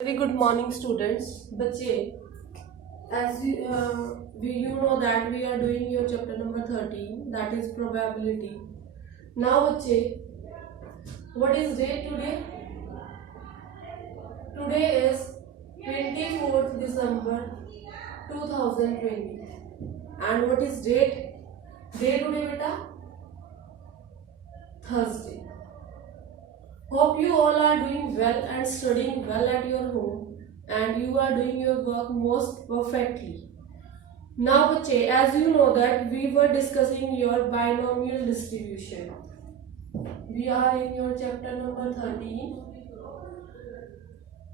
Very good morning, students. बच्चे, as you know that we are doing your chapter number 13, that is probability. Now बच्चे, what is date today? Today is 24th December 2020. And what is date? Day today बेटा Thursday. Hope you all are doing well and studying well at your home, and you are doing your work most perfectly. Now बच्चे, as you know that we were discussing your binomial distribution. We are in your chapter number 13,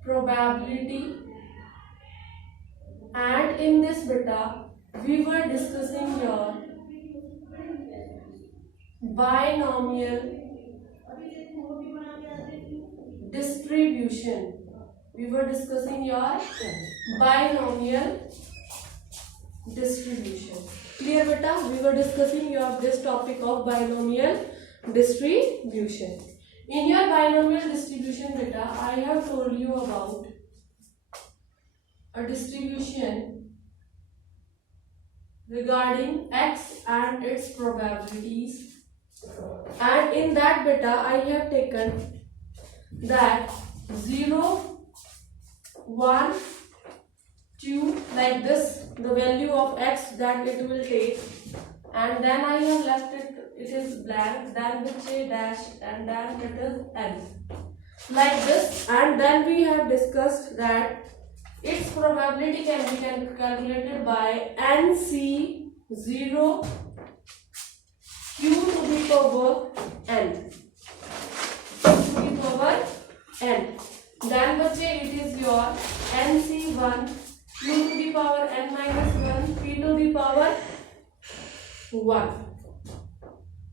probability, and in this beta we were discussing your binomial distribution. We were discussing your binomial distribution. Clear beta? We were discussing your this topic of binomial distribution. In your binomial distribution beta, I have told you about a distribution regarding x and its probabilities, and in that beta I have taken that 0, 1, 2 like this, the value of x that it will take, and then I have left it is blank, then with a dash, and then it is n like this. And then we have discussed that its probability can be calculated by NC0 q to the power n. N. Then बच्चे it is your NC1 q to the power n minus 1 p to the power 1.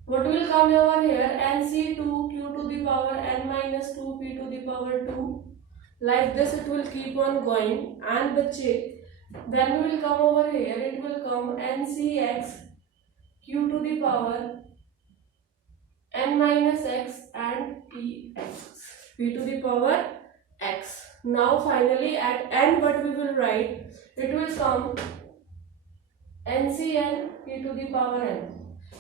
What will come over here? NC2 q to the power n minus 2 p to the power 2. Like this it will keep on going. And बच्चे when we will come over here, it will come NCx q to the power n minus x and p to the power x. Now finally at n what we will write, it will come NCn p to the power n.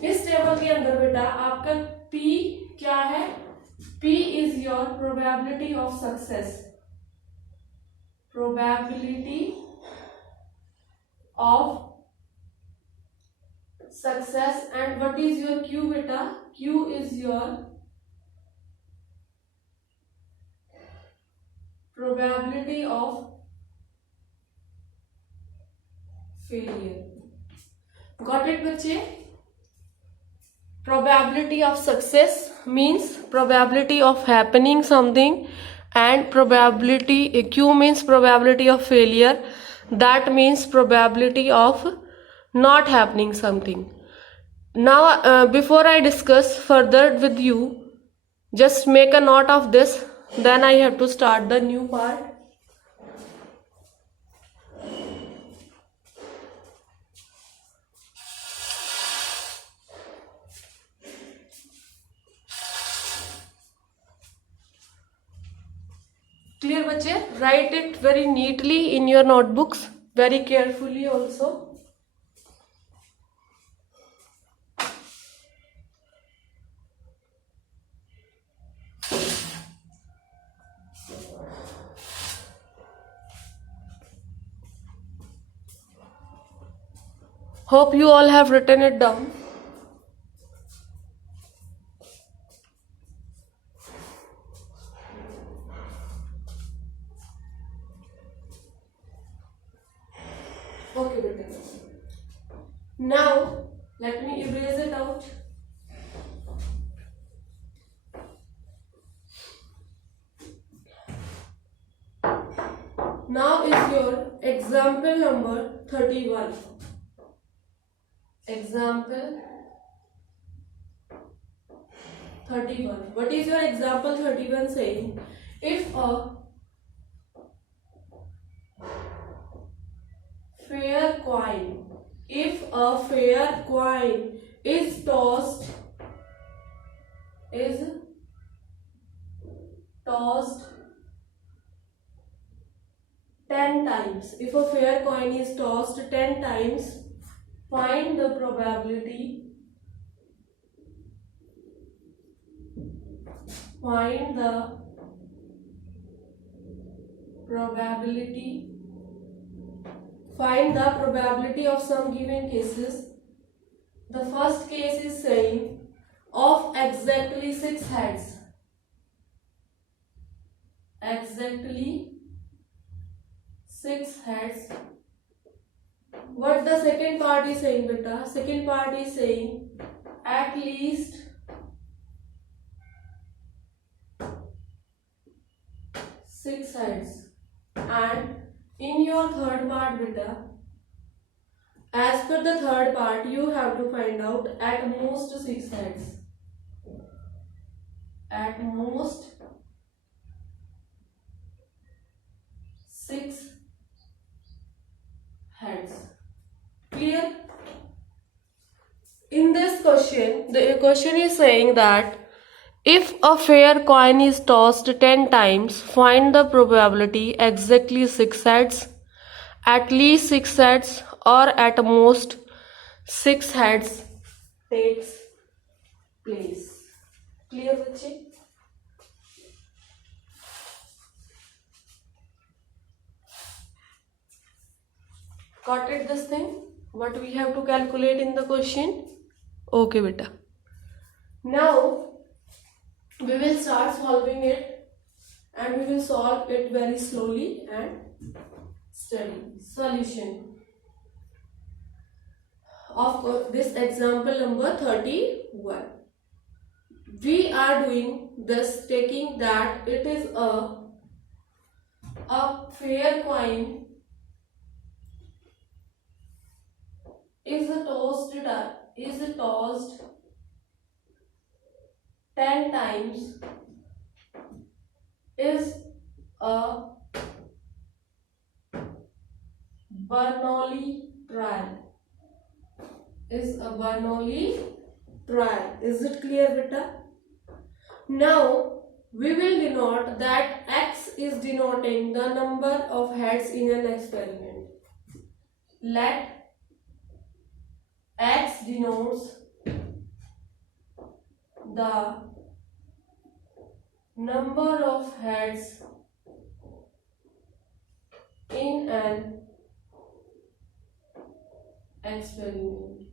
इस table के अंदर बेटा आपका p क्या है? p is your probability of success. Probability of success. And what is your q beta? q is your probability of failure. Got it बच्चे? Probability of success means probability of happening something, and probability q means probability of failure, that means probability of not happening something. Now before I discuss further with you, just make a note of this, then I have to start the new part. Clear बच्चे? Write it very neatly in your notebooks, very carefully also. Hope you all have written it down. Okay, beta. Now let me erase it out. Now is your example number 31. Example 31. What is your example 31 saying? If a fair coin is tossed 10 times. If a fair coin is tossed 10 times, find the probability. Find the probability. Find the probability of some given cases. The first case is saying of exactly 6 heads. Exactly 6 heads. What the second part is saying, beta? Second part is saying at least 6 heads. And in your third part, beta, as per the third part, you have to find out at most 6 heads. At most 6 heads. Clear? In this question, the question is saying that if a fair coin is tossed 10 times, find the probability exactly 6 heads, at least 6 heads, or at most 6 heads takes place. Clear, बच्चे? Got it, this thing? What we have to calculate in the question? Okay, beta. Now, we will start solving it, and we will solve it very slowly and steady. Solution of this example number 31. We are doing this taking that it is a fair coin is tossed 10 times, is a Bernoulli trial. Is a Bernoulli trial. Is it clear, beta? Now we will denote that X is denoting the number of heads in an experiment. Let X denotes the number of heads in an experiment.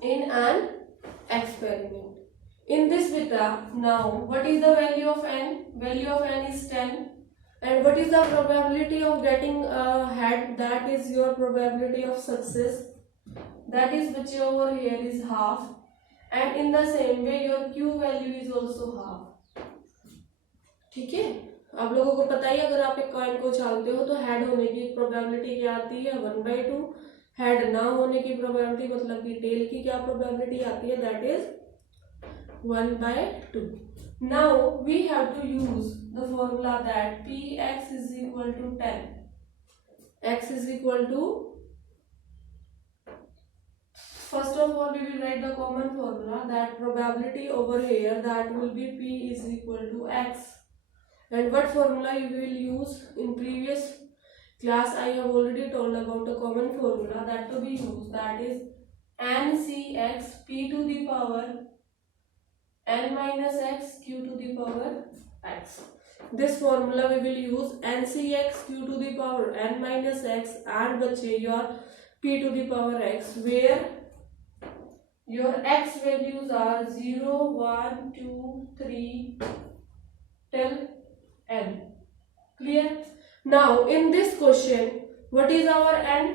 In an experiment. In this beta, now what is the value of n? Value of n is 10. And what is the probability of getting a head? That is your probability of success. That is which over here is half. And in the same way your q value is also half. ठीक है, आप लोगों को पता ही अगर आप एक coin को उछालते हो तो हेड होने की प्रोबेबिलिटी क्या आती है 1/2. हेड ना होने की प्रोबेबिलिटी मतलब कि टेल की क्या प्रोबेबिलिटी आती है, that is 1/2. Now we have to use the formula that px is equal to 10. X is equal to, first of all we will write the common formula that probability over here that will be p is equal to x. And what formula you will use in previous class I have already told about a common formula that to be used, that is ncx p to the power n minus x q to the power x. This formula we will use ncx q to the power n minus x and बच्चे your p to the power x, where your x values are 0, 1, 2, 3 till n. Clear? Now in this question, what is our n?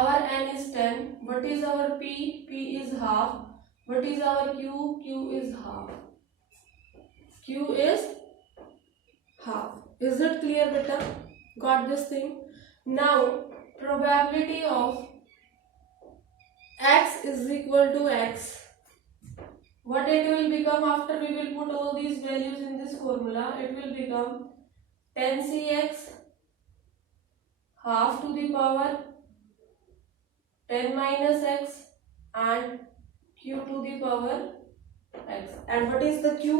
Our n is 10. What is our p? P is half. What is our q? Q is half. Q is half. Is it clear, beta? Got this thing? Now probability of x is equal to x. What it will become after we will put all these values in this formula? It will become 10cx half to the power 10 minus x and q to the power x. And what is the q?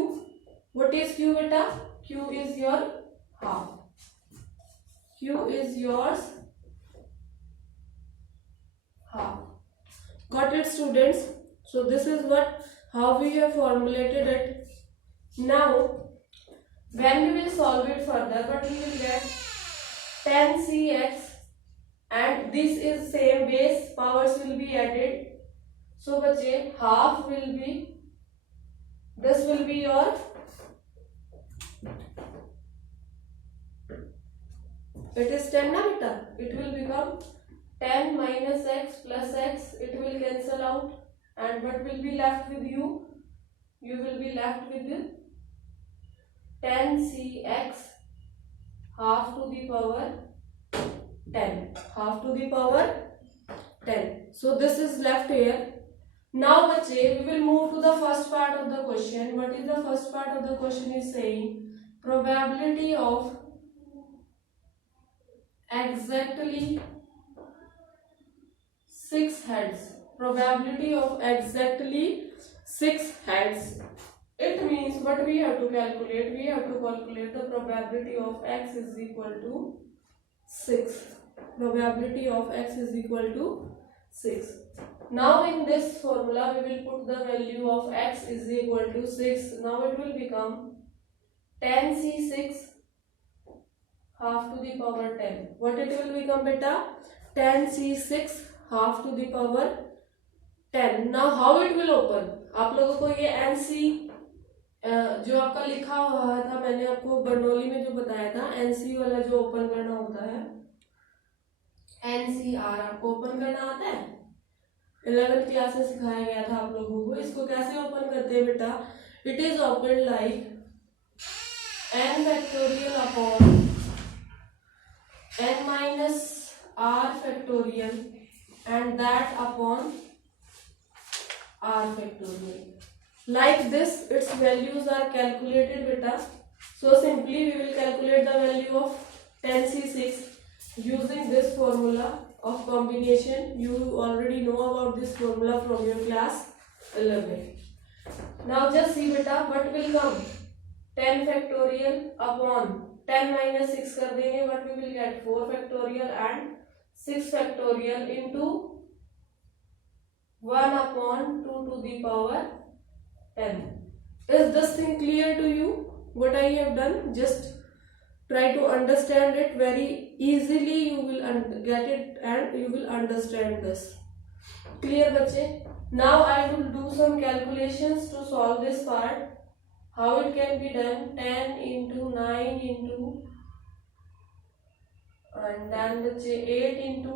What is q, beta? Q is your half. q is yours half. Got it, students? So this is how we have formulated it. Now when we will solve it further, what we will get 10cx, and this is same base, powers will be added. So बच्चे half will be, this will be your it is 10 na beta, it will become 10 minus x plus x, it will cancel out, and what will be left with you? You will be left with 10cx half to the power 10, half to the power 10. So this is left here. Now बच्चे we will move to the first part of the question. What is the first part of the question is saying probability of exactly 6 heads. Probability of exactly 6 heads. It means what we have to calculate? We have to calculate the probability of x is equal to 6. Probability of x is equal to 6. Now in this formula we will put the value of x is equal to 6. Now it will become 10c6 half to the power 10. What it will become beta? 10c6 half to the power 10. Now how it will open? आप लोगों को ये NC जो आपका लिखा हुआ था, मैंने आपको बर्नौली में जो बताया था, NC वाला जो ओपन करना होता है, NCR आपको ओपन करना आता है, 11th क्लास में सिखाया गया था आप लोगों को. इसको कैसे ओपन करते हैं बेटा? It is open like n factorial upon n minus r factorial and that upon r factorial. Like this its values are calculated beta. So simply we will calculate the value of 10c6 using this formula of combination. You already know about this formula from your class 11. Now just see beta what will come. 10 factorial upon 10 minus 6 कर देंगे, what we will get 4 factorial and 6 factorial into 1 upon 2 to the power 10. Is this thing clear to you? What I have done? Just try to understand it very easily. You will get it and you will understand this. Clear बच्चे? Now I will do some calculations to solve this part. How it can be done? 10 into 9 into and then बच्चे 8 into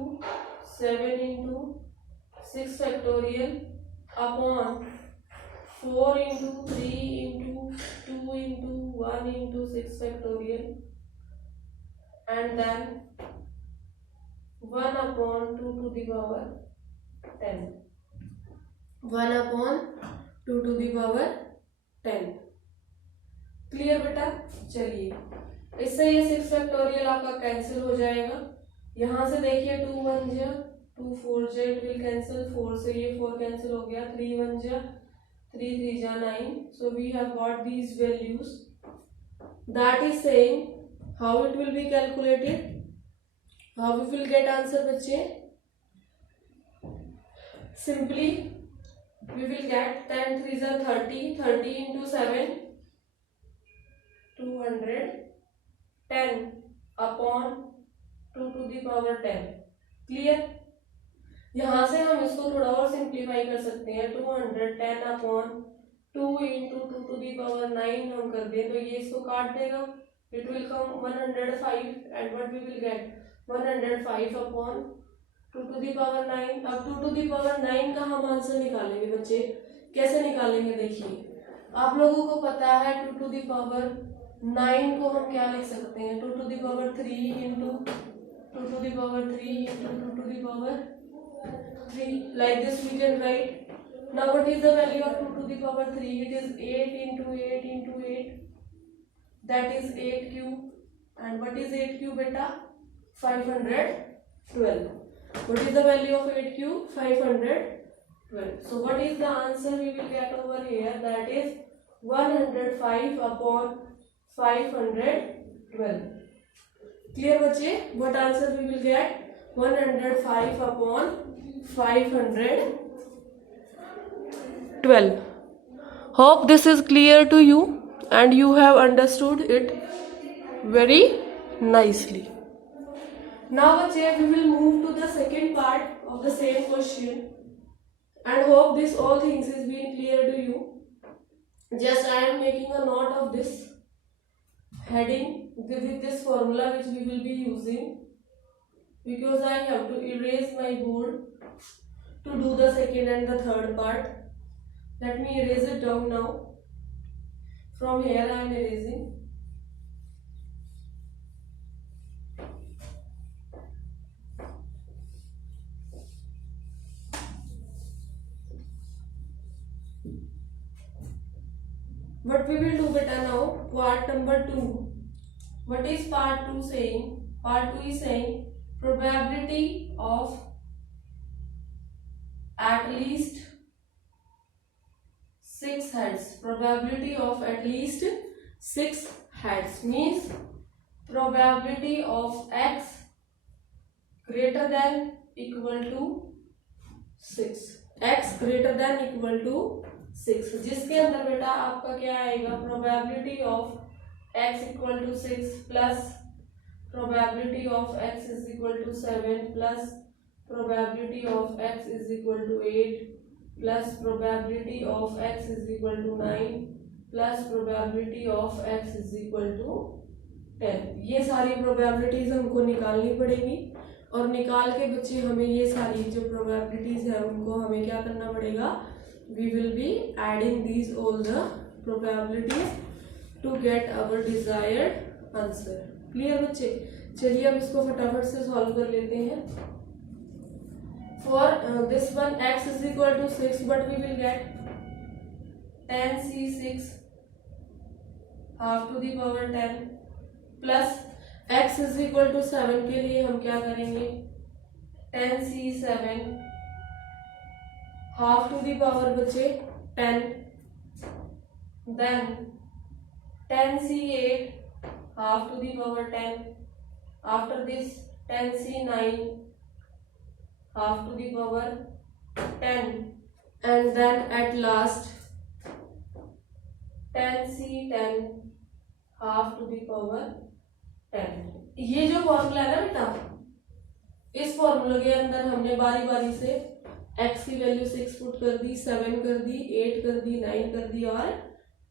7 into 6 factorial upon 4 into 3 into 2 into 1 into 6 factorial and then 1 upon 2 to the power 10. 1 upon 2 to the power 10. Clear बेटा? चलिए इससे ये 6 factorial आपका cancel हो जाएगा. यहाँ से देखिए 2 1 जा 2 4 जा, इट विल कैंसिल. 4 से ये 4 कैंसिल हो गया. 3 1 जा 3 3 जा 9. So we have got these values. That is saying how it will be calculated. How we will get answer बच्चे? Simply we will get 10 3 जा 30. 30 into 7 210 upon 2 to the power 10. Clear? यहाँ से हम इसको थोड़ा और सिंप्लीफाई कर सकते हैं. 210 upon 2 into 2 to the power 9 हम कर दें तो ये इसको काट देगा. It will come 105 and what we will get 105 upon 2 to the power 9. अब 2 to the power 9 का हम आंसर निकालेंगे बच्चे. कैसे निकालेंगे? देखिए आप लोगों को पता है 2 to the power 9 को हम क्या लिख सकते हैं? 2 to the power 3 into 2 to the power 3 into 2 to the power 3. Like this we can write. Now what is the value of 2 to the power 3? It is 8 into 8 into 8. That is 8 cube. And what is 8 cube beta? 512. What is the value of 8 cube? 512. So what is the answer we will get over here? That is 105 upon 512. Clear बच्चे? What answer we will get? 105 upon 512. Hope this is clear to you and you have understood it very nicely. Now बच्चे we will move to the second part of the same question and hope this all things is being clear to you. Just I am making a note of this heading with this formula which we will be using because I have to erase my board to do the second and the third part. Let me erase it down now. From here I am erasing. What we will do beta now? Part number 2. What is part 2 saying? Part 2 is saying probability of at least 6 heads. Probability of at least 6 heads means probability of x greater than equal to 6. X greater than equal to 6 जिसके अंदर बेटा आपका क्या आएगा? Probability of x equal to 6 plus probability of x is equal to 7 plus probability of x is equal to 8 plus probability of x is equal to 9 plus probability of x is equal to 10. ये सारी probabilities हमको निकालनी पड़ेगी और निकाल के बच्चे हमें ये सारी जो probabilities है उनको हमें क्या करना पड़ेगा? We will be adding these all the probabilities to get our desired answer. Clear बच्चे? चलिए अब इसको फटाफट से सॉल्व कर लेते हैं. For this one x is equal to 6, but we will get 10c6 half to the power 10 plus x is equal to 7 के लिए हम क्या करेंगे? 10c7 half to the power बचे 10, then 10c8 half to the power 10, after this 10c9 half to the power 10, and then at last 10c10 half to the power 10. ये जो formula है ना बेटा, इस फॉर्मूले के अंदर हमने बारी बारी से x की वैल्यू 6 पुट कर दी, 7 कर दी, 8 कर दी, 9 कर दी और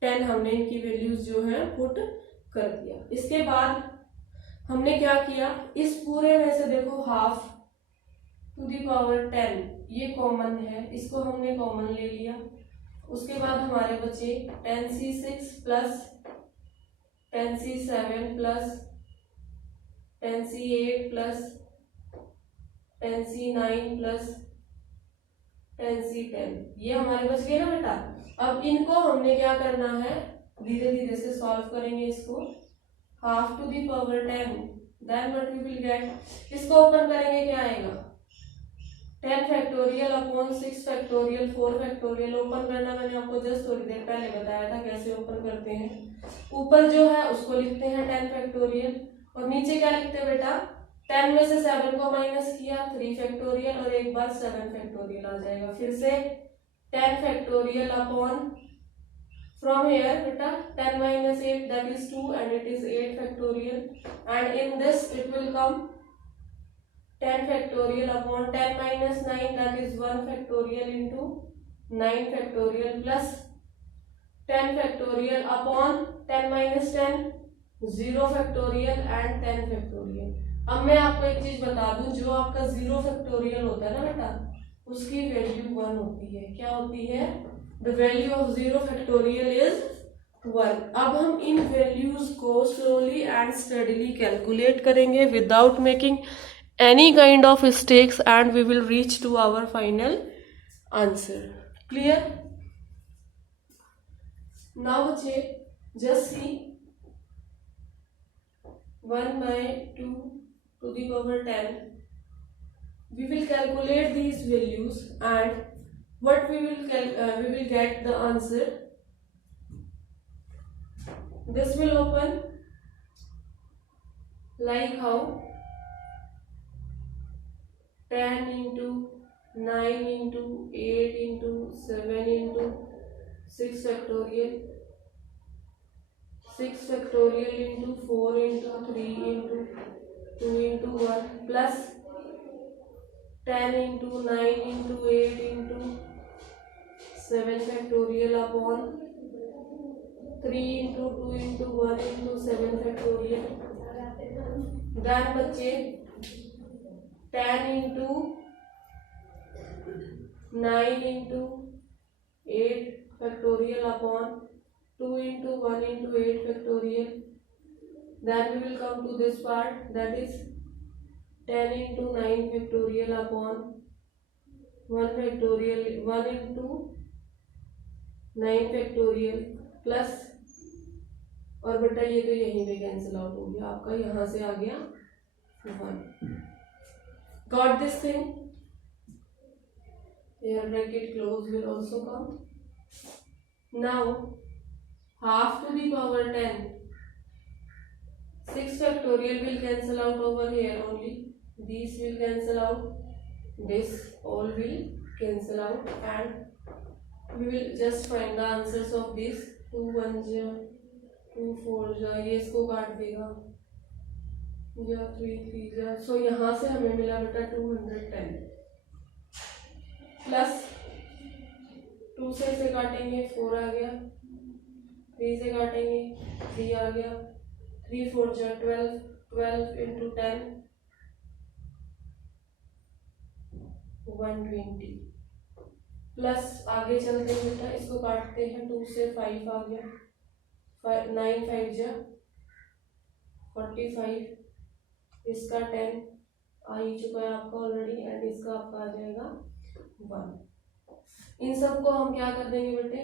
10 हमने इनकी वैल्यूज जो है पुट कर दिया. इसके बाद हमने क्या किया? इस पूरे में से देखो हाफ टू दी पावर 10 ये कॉमन है, इसको हमने कॉमन ले लिया. उसके बाद हमारे बचे 10c6 plus 10c7 plus 10c8 plus 10c9 plus 10c10. ये हमारे बच गए ना बेटा. अब इनको हमने क्या करना है? धीरे धीरे से सॉल्व करेंगे इसको. Half to the power 10 then what we will get? इसको ओपन करेंगे क्या आएगा? 10 factorial upon 6 factorial 4 factorial. Open करना मैंने आपको जस्ट थोड़ी देर पहले बताया था कैसे ओपन करते हैं. ऊपर जो है उसको लिखते हैं 10 फैक्टोरियल और नीचे क्या लिखते हैं बेटा? 10 में से 7 को माइनस किया 3 फैक्टोरियल और एक बार 7 फैक्टोरियल आ जाएगा. फिर से 10 factorial upon from here beta 10 minus 8 that is 2 and it is 8 factorial and in this it will come 10 factorial upon 10 minus 9 that is 1 factorial into 9 factorial plus 10 factorial upon 10 minus 10 0 factorial and 10 factorial. अब मैं आपको एक चीज बता दूं, जो आपका 0 factorial होता है ना बेटा उसकी वैल्यू 1 होती है. क्या होती है? The value of 0 factorial is 1. अब हम इन वैल्यूज को slowly and steadily calculate करेंगे without making any kind of mistakes and we will reach to our final answer. Clear? Now बच्चे just see 1 by 2 to the power 10. We will calculate these values and what we will get the answer. This will open like how 10 into 9 into 8 into 7 into 6 factorial, 6 factorial into 4 into 3 into 2 into 1 plus 10 into 9 into 8 into 7 factorial upon 3 into 2 into 1 into 7 factorial. Then बच्चे 10 into 9 into 8 factorial upon 2 into 1 into 8 factorial. Then we will come to this part, that is 10 into 9 factorial upon 1 factorial, 1 into 9 factorial plus, और बेटा ये तो यहीं पे cancel out हो गया आपका, यहाँ से आ गया 1. Got this thing? Here bracket close will also come. Now half to the power 10, 6 factorial will cancel out over here only. These will cancel out. This all will cancel out, and we will just find the answers of this. 2 1 जा, 2 4 जा, ये इसको काट देगा या 3 3 जा. सो यहाँ से हमें मिला बेटा 210 प्लस 2 से इसे काटेंगे 4 आ गया, 3 से काटेंगे 3 आ गया, 3 4 जा 12, 12 into 10 120 प्लस आगे चलते हैं बेटा, इसको काटते हैं 2 से 5 आ गया, 9 5 जा 45, इसका 10 आ ही चुका है आपका ऑलरेडी, एंड इसका आपका आ जाएगा 1. इन सबको हम क्या कर देंगे बेटे,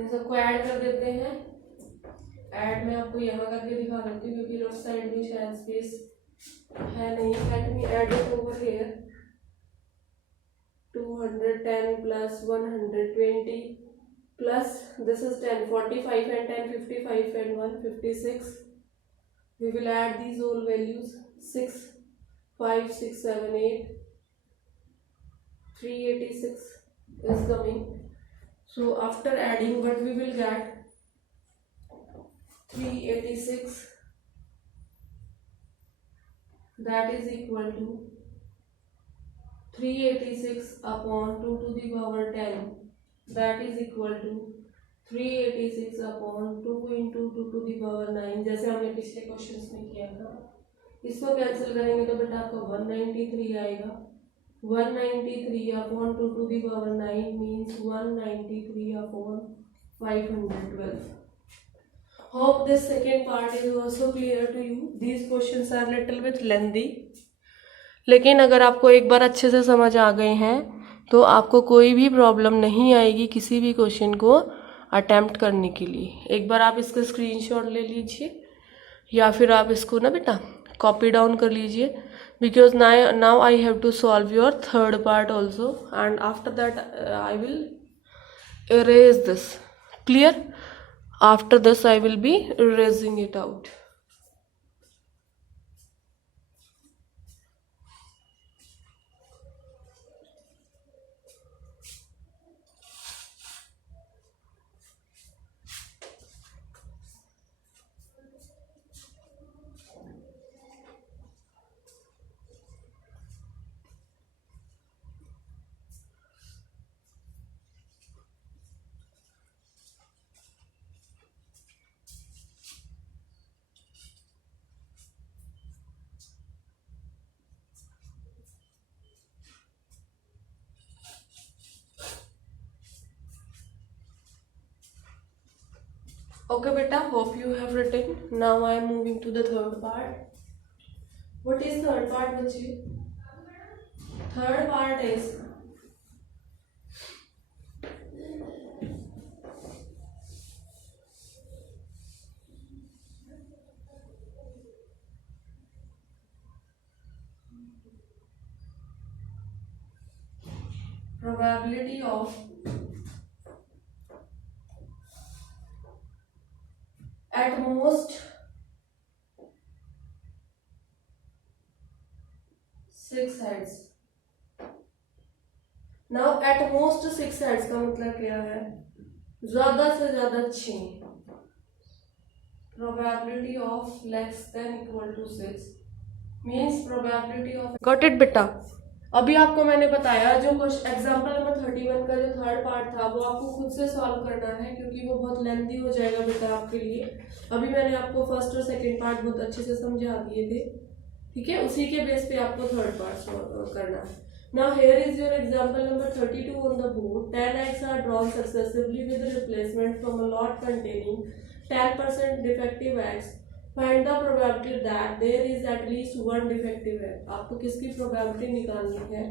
इन सबको ऐड कर देते हैं. ऐड मैं आपको यहाँ करके दिखा देती हूँ क्योंकि लेफ्ट साइड में शायद स्पेस है नहीं. Let me add it over here. 210 plus 120 plus this is 10, 45 and 10, 55 and 1, 56. We will add these all values. 6 5 6 7 8, 386 is coming. So after adding, what we will get, 386, that is equal to 386 upon 2 to the power 10, that is equal to 386 upon 2 into 2 to the power 9, जैसे हमने पिछले questions में किया था. इसको cancel करेंगे तो बेटा आपको 193 आएगा. 193 upon 2 to the power 9 means 193 upon 512. Hope this second part is also clear to you. These questions are little bit lengthy. लेकिन अगर आपको एक बार अच्छे से समझ आ गए हैं तो आपको कोई भी प्रॉब्लम नहीं आएगी किसी भी क्वेश्चन को अटेम्प्ट करने के लिए. एक बार आप इसका स्क्रीनशॉट ले लीजिए या फिर आप इसको ना बेटा कॉपी डाउन कर लीजिए, because now I have to solve your third part also, and after that I will erase this. Clear? After this I will be erasing it out. Okay beta, hope you have written. Now I am moving to the third part. What is third part बच्चे? Third part is probability of at most 6 heads. Now at most 6 heads का मतलब क्या है? ज्यादा से ज्यादा 6. Probability of less than equal to 6 means probability of. Got it बेटा? अभी आपको मैंने बताया जो एग्जाम्पल नंबर 31 का जो थर्ड पार्ट था वो आपको खुद से सॉल्व करना है क्योंकि वो बहुत लेंथी हो जाएगा बेटा आपके लिए. अभी मैंने आपको फर्स्ट और सेकंड पार्ट बहुत अच्छे से समझा दिए थे. ठीक है, उसी के बेस पे आपको थर्ड पार्ट करना है. Now here is your example number 32 on the board. 10 eggs are drawn successively with replacement from a lot containing 10% defective eggs. Find the probability that there is at least one defective egg. आपको किसकी probability निकालनी है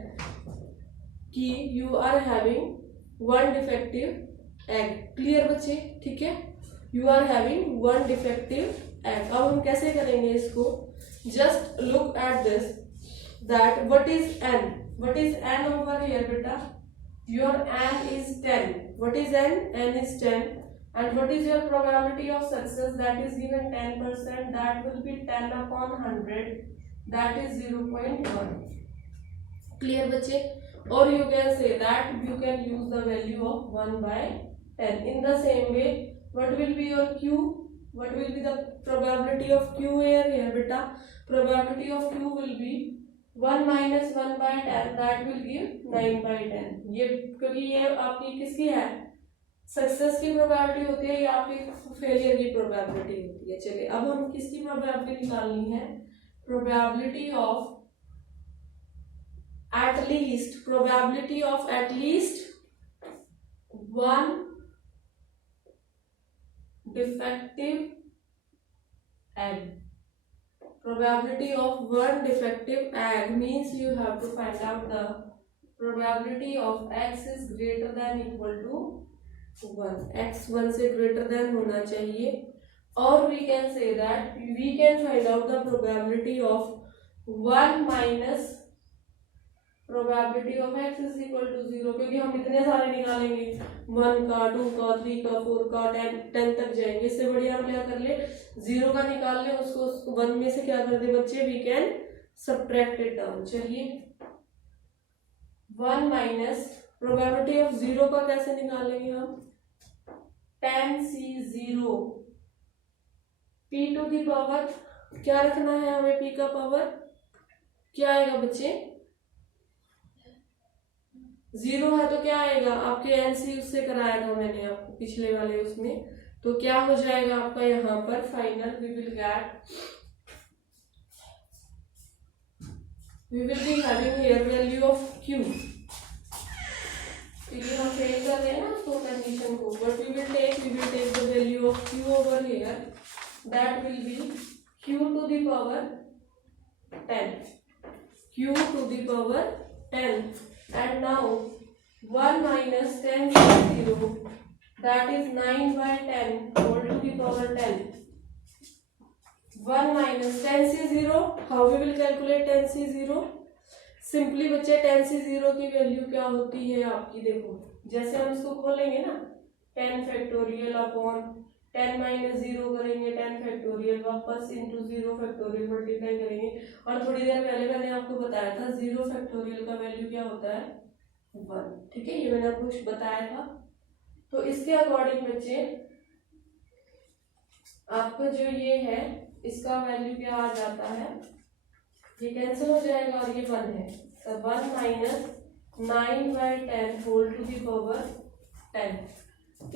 कि you are having one defective egg. Clear बच्चे? ठीक है, you are having one defective egg. अब हम कैसे करेंगे इसको? Just look at this. That what is n? What is n over here beta? Your n is 10. What is n? N is 10. And what is your probability of success? That is given 10%. That will be 10 upon 100. That is 0.1. Clear बच्चे? Or you can say that you can use the value of 1 by 10. In the same way, what will be your q? What will be the probability of q here beta? Probability of q will be 1 minus 1 by 10. That will give 9 by 10. ये क्योंकि ये आपकी किसकी है? Success की probability होती है या आपकी फेलियर की प्रोबेबिलिटी होती है. चलिए अब हम किसकी प्रोबेबिलिटी निकालनी है? Probability of at least one defective egg. Probability of one defective egg means you have to find out the probability of x is greater than equal to 1. x 1 से greater than होना चाहिए. Or we can say that we can find out the probability of 1 minus probability of x is equal to 0. क्योंकि हम इतने सारे निकालेंगे 1 का 2 का 3 का 4 का 10 तक जाएंगे. इससे बढ़िया हम क्या कर ले, 0 का निकाल ले, उसको 1 में से क्या कर दे बच्चे, we can subtract it down. चलिए 1 माइनस प्रोबेबिलिटी ऑफ 0 का कैसे निकालेंगे हम? 10c0 p to the power क्या रखना है हमें? p का पावर क्या आएगा बच्चे? 0 है तो क्या आएगा? आपके एनसी उससे कराया था मैंने आपको पिछले वाले उसमें. तो क्या हो जाएगा आपका यहाँ पर final? We will be having here value of q. क्योंकि हम फेल कर रहे हैं ना तो कंडीशन को, but we will take the value of q over here. That will be q to the power 10. q to the power 10. And now 1 minus 10 is 0. That is 9 by 10 whole to the power 10. 1 minus 10 से 0. How we will calculate 10 से 0? Simply बच्चे 10 से 0 की value क्या होती है आपकी? देखो जैसे हम इसको खोलेंगे ना 10 फैक्टोरियल अपॉन 10 माइनस 0 करेंगे 10 फैक्टोरियल, वापस इंटू 0 फैक्टोरियल मल्टीप्लाई करेंगे. और थोड़ी देर पहले मैंने आपको बताया था 0 फैक्टोरियल का वैल्यू क्या होता है? 1. ठीक है, ये मैंने आपको कुछ बताया था. तो इसके अकॉर्डिंग बच्चे आपको जो ये है इसका वैल्यू क्या आ जाता है? ये कैंसिल हो जाएगा और ये 1 है. तो 1 minus 9 by 10 whole to the power 10.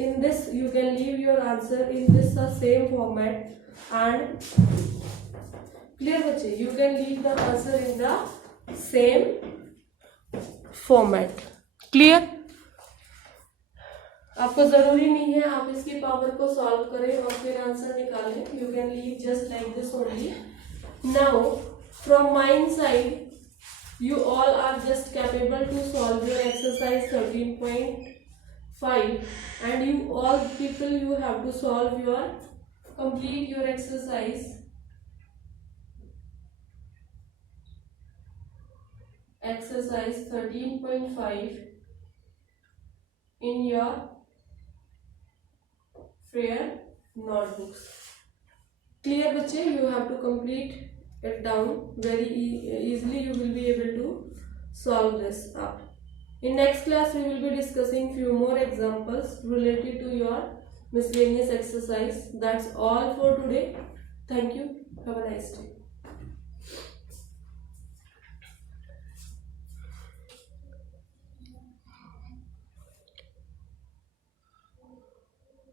In this you can leave your answer in this same format and clear बच्चे, you can leave the answer in the same format. Clear? आपको जरूरी नहीं है आप इसकी पावर को सॉल्व करें और फिर आंसर निकालें. You can leave just like this only. Now from my side you all are just capable to solve your exercise 13.5 and you all people you have to solve your complete your exercise 13.5 in your fair notebooks. Clear बच्चे? You have to complete it down very easily. You will be able to solve this up. In next class we will be discussing few more examples related to your miscellaneous exercise. That's all for today. Thank you. Have a nice day.